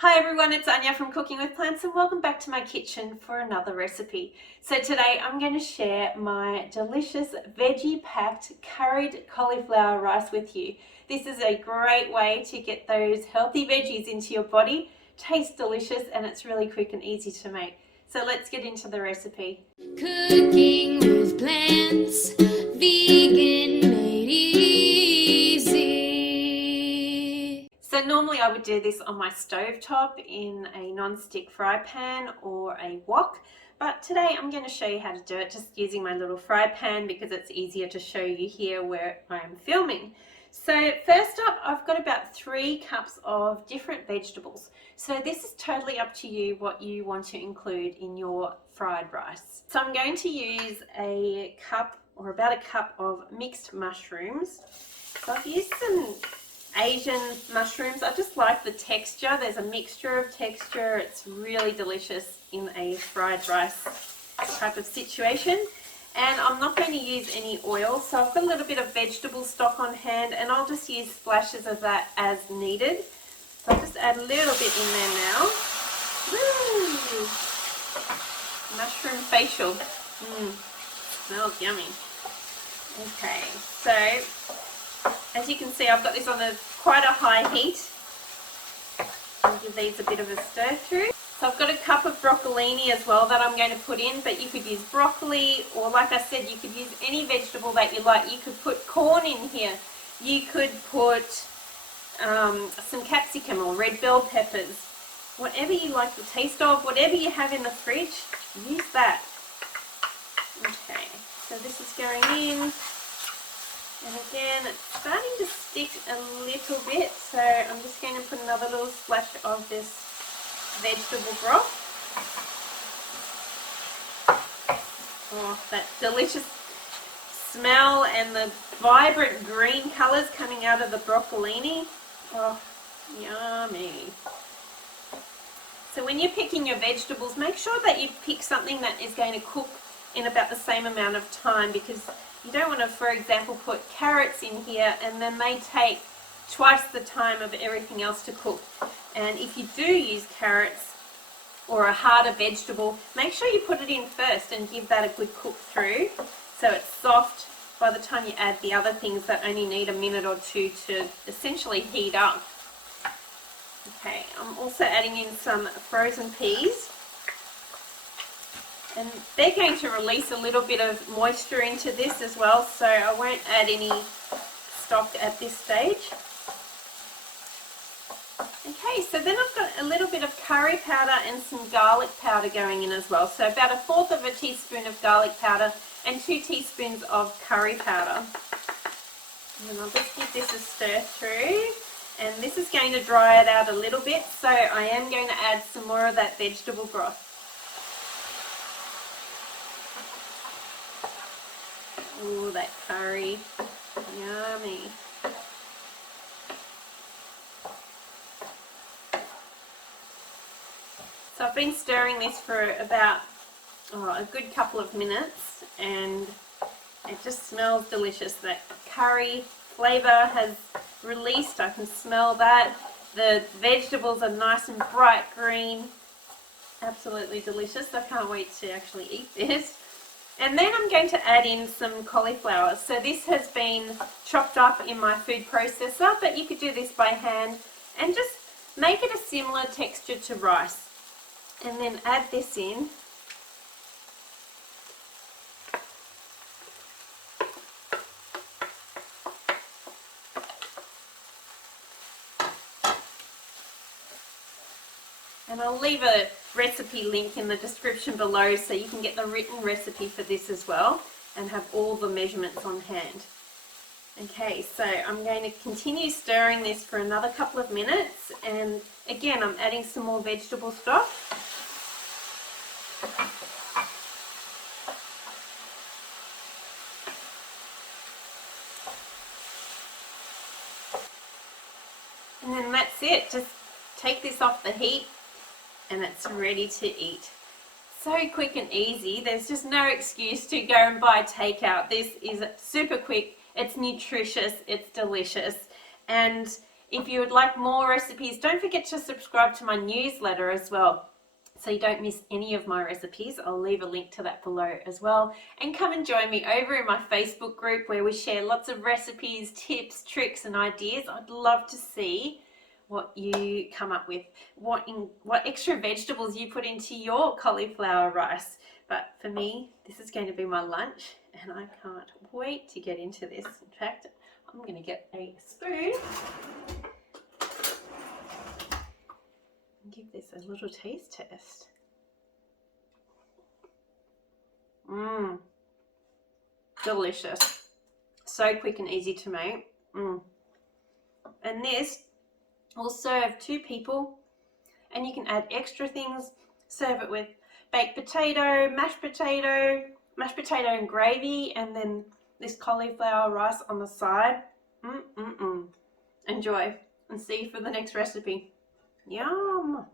Hi everyone, it's Anja from Cooking with Plants and welcome back to my kitchen for another recipe. So today I'm going to share my delicious veggie packed curried cauliflower rice with you. This is a great way to get those healthy veggies into your body. Tastes delicious and it's really quick and easy to make. So let's get into the recipe. Cooking with plants, vegan made easy. So normally I would do this on my stovetop in a non-stick fry pan or a wok, but today I'm going to show you how to do it just using my little fry pan because it's easier to show you here where I'm filming. So first up, I've got about 3 cups of different vegetables. So this is totally up to you what you want to include in your fried rice. So I'm going to use a cup or about a cup of mixed mushrooms. So I've used some Asian mushrooms. I just like the texture. There's a mixture of texture. It's really delicious in a fried rice type of situation. And I'm not going to use any oil, so I've got a little bit of vegetable stock on hand and I'll just use splashes of that as needed. So I'll just add a little bit in there now. Woo! Mushroom facial. Smells yummy. Okay, so as you can see, I've got this on quite a high heat. I'll give these a bit of a stir through. So I've got a cup of broccolini as well that I'm going to put in, but you could use broccoli, or like I said, you could use any vegetable that you like. You could put corn in here. You could put some capsicum or red bell peppers. Whatever you like the taste of, whatever you have in the fridge, use that. Okay, so this is going in. And again, it's starting to stick a little bit, so I'm just going to put another little splash of this vegetable broth. Oh, that delicious smell and the vibrant green colours coming out of the broccolini. Oh, yummy. So when you're picking your vegetables, make sure that you pick something that is going to cook in about the same amount of time, because you don't want to, for example, put carrots in here and then they take twice the time of everything else to cook. And if you do use carrots or a harder vegetable, make sure you put it in first and give that a good cook through so it's soft by the time you add the other things that only need a minute or two to essentially heat up. Okay, I'm also adding in some frozen peas. And they're going to release a little bit of moisture into this as well, so I won't add any stock at this stage. Okay, so then I've got a little bit of curry powder and some garlic powder going in as well. So about 1/4 teaspoon of garlic powder and 2 teaspoons of curry powder. And I'll just give this a stir through. And this is going to dry it out a little bit, so I am going to add some more of that vegetable broth. Ooh, that curry, yummy. So I've been stirring this for about a good couple of minutes and it just smells delicious. That curry flavour has released, I can smell that. The vegetables are nice and bright green, absolutely delicious. I can't wait to actually eat this. And then I'm going to add in some cauliflower. So this has been chopped up in my food processor, but you could do this by hand and just make it a similar texture to rice. And then add this in. And I'll leave a recipe link in the description below so you can get the written recipe for this as well and have all the measurements on hand. Okay, so I'm going to continue stirring this for another couple of minutes, and again I'm adding some more vegetable stock. And then that's it, just take this off the heat and it's ready to eat. So quick and easy, there's just no excuse to go and buy takeout. This is super quick, it's nutritious, it's delicious, and If you would like more recipes, don't forget to subscribe to my newsletter as well, so you don't miss any of my recipes. I'll leave a link to that below as well. And come and join me over in my Facebook group where we share lots of recipes, tips, tricks and ideas. I'd love to see what you come up with, what extra vegetables you put into your cauliflower rice. But for me, this is going to be my lunch and I can't wait to get into this. In fact, I'm going to get a spoon and give this a little taste test. Delicious. So quick and easy to make. And this will serve 2 people, and you can add extra things. Serve it with baked potato, mashed potato and gravy, and then this cauliflower rice on the side. Enjoy, and see you for the next recipe. Yum!